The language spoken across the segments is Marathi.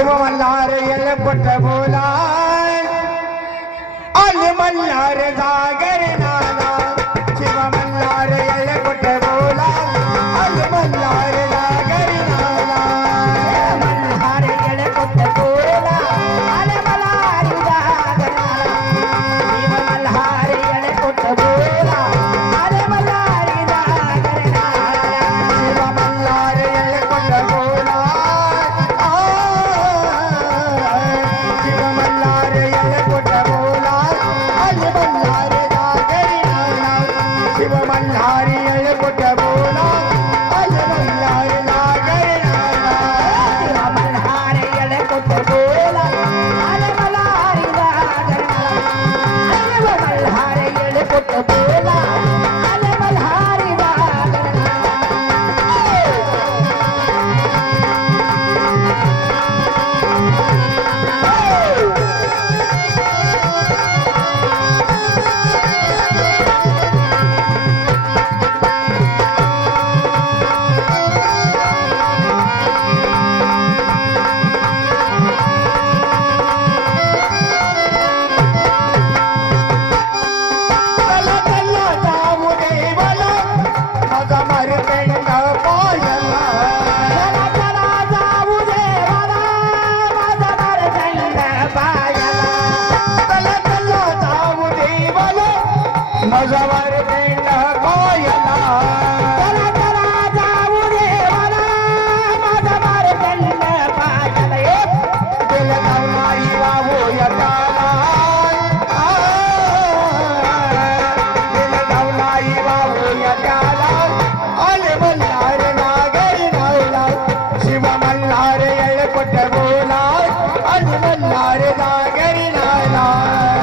शिव मल्हार येल पट बोला आले मल्हार जागर नाला शिव मल्हार येल पट बोला आले मल्हार जागर नाला मल्हार येळ पट बोला आले मल्हार जागर नाला शिव मल्हार येळ पट बोला आले मल्हार जागर नाला शिव मल्हार येल पट बोला शिव मल्हार येल पट बोला आले मल्हार जागर नाला शिव मल्हार येल पट बोला आले मल्हार जागर नाला मल्हार येळ पट बोला आले मल्हार जागर नाला शिव मल्हार येळ पट बोला आले मल्हार जागर चला चला जाऊ देवाला माझा मरपेंड पायाला चला चला जाऊ देवाला माझा मरदंड पायाला चला चला जाऊ देवाला माझा मरपेंड पायाला चला चला जाऊ देवाला माझा मरदंड पायाला दिल नाही वाहू याला दिल नाही वाहू याला आले मल्हार नागरी नाला शिव मल्हार येळपट बोला आले मल्हार नागरी नाला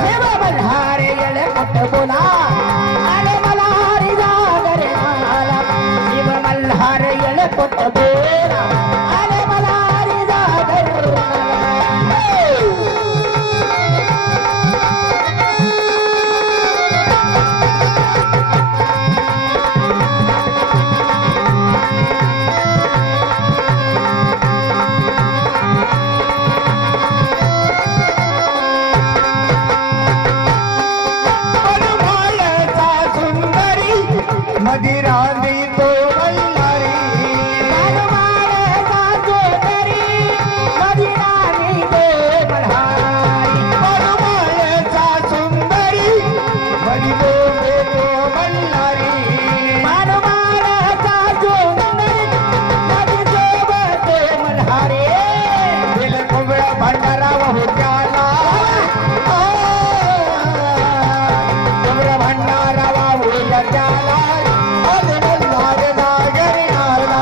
शिव मल्हार येळ पट बोला आले मल्हार जागर नाला शिव मल्हार येळ पट बोला आले मल्हार जागर नाला मनमाळचा सुंदरी मदिरांदी तो मल्हारी मनमाळचा जोदरी मदिराणी तो मल्हारी मनमाळचा सुंदरी मदिरांदी तो मल्हारी मनमाळचा जोदरी मदिसोबत मल्हारी दिल कुबळा भंडारा वाहू त्याला कुबळा भंडारा वाहू त्याला आले मल्हार नागरी नाला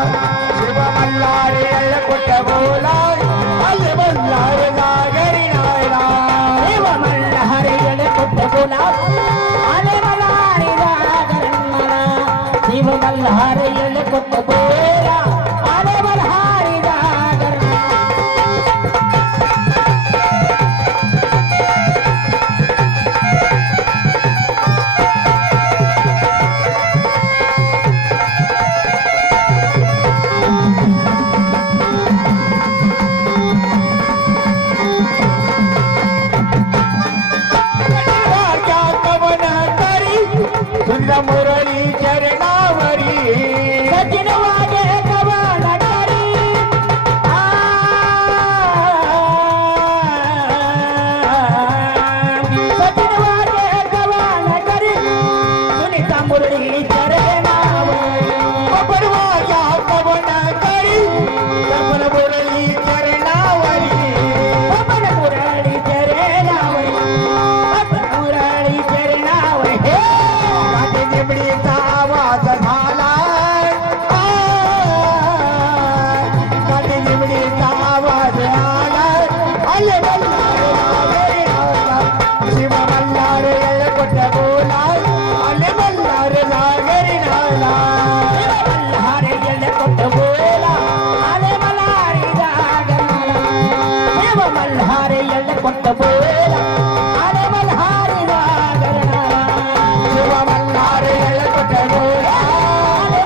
शिव मल्हार येळपट बोला आले मल्हार नागरी नाला शिव मल्हार येळ पट बोला आले मल्हार जागर नाला शिव मल्हार येळ पट बोला आले मल्हार जागर नाला वाक्या कवन तरी सुंदर मुरळी चरणावरी सचिन वागे कवन करी सचिन वागे कवन करी सुनीता मुरली चरणावरी वाक्या कवन तरी सुंदर मुरळी चरणावरी पवन मुरली चरणावरी पवन मुरली चरणावरी हे काठी निमडीचा आवाज झाला काठी निमडीचा आवाज आला आले मल्हार नागरी नाला शिव मल्हार येळपट बोला आले मल्हार नागरी नाला शिव मल्हार येळ पट बोला आले मल्हार जागर नाला शिव मल्हार येळ पट बोला